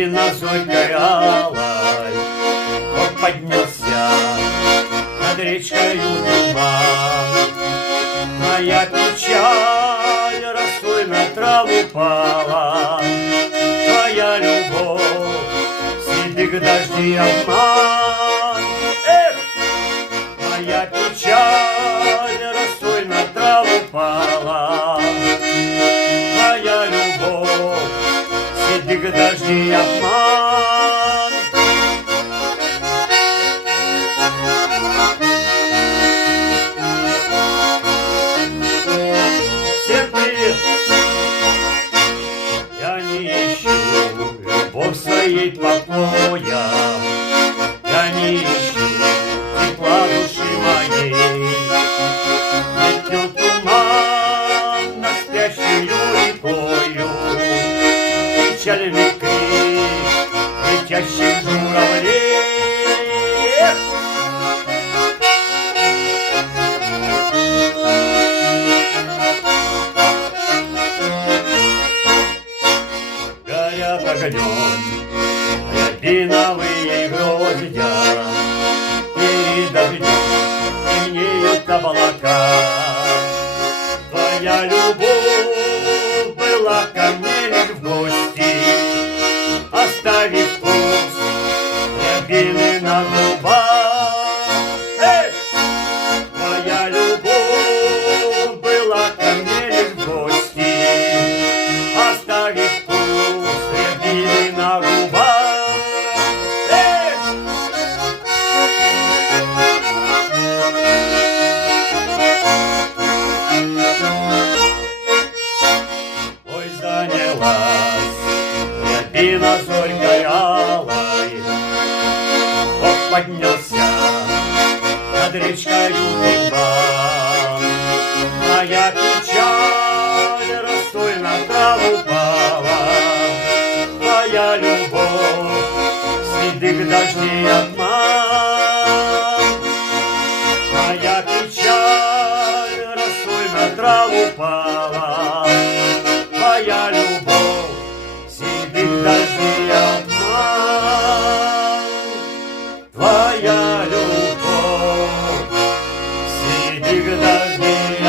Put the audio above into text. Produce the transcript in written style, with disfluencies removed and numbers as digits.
рябина зорькой алой, вот поднялся над речкою туман. Моя печаль росой на траву пала, твоя любовь седых дождей обман. Эх, моя печаль росой на траву пала, твоя любовь седых дождей обман. Я не ищу любовь своей покоя, я не ищу тепла души моей. Метнет туман над спящею рекою, печальный крик летящих журавлей. Горят огнем рябиновые гроздья, перед огнем темнеют облака. Твоя любовь была ко мне лишь в гости, оставив вкус рябины на губах. Эй! Твоя любовь была ко мне лишь в гости, оставив вкус рябины на губах. Эй! Ой, занялась рябина зорькой алой, вот поднялся над речкою туман. Моя печаль росой на траву пала, твоя любовь седых дождей обман. Моя печаль росой на траву пала,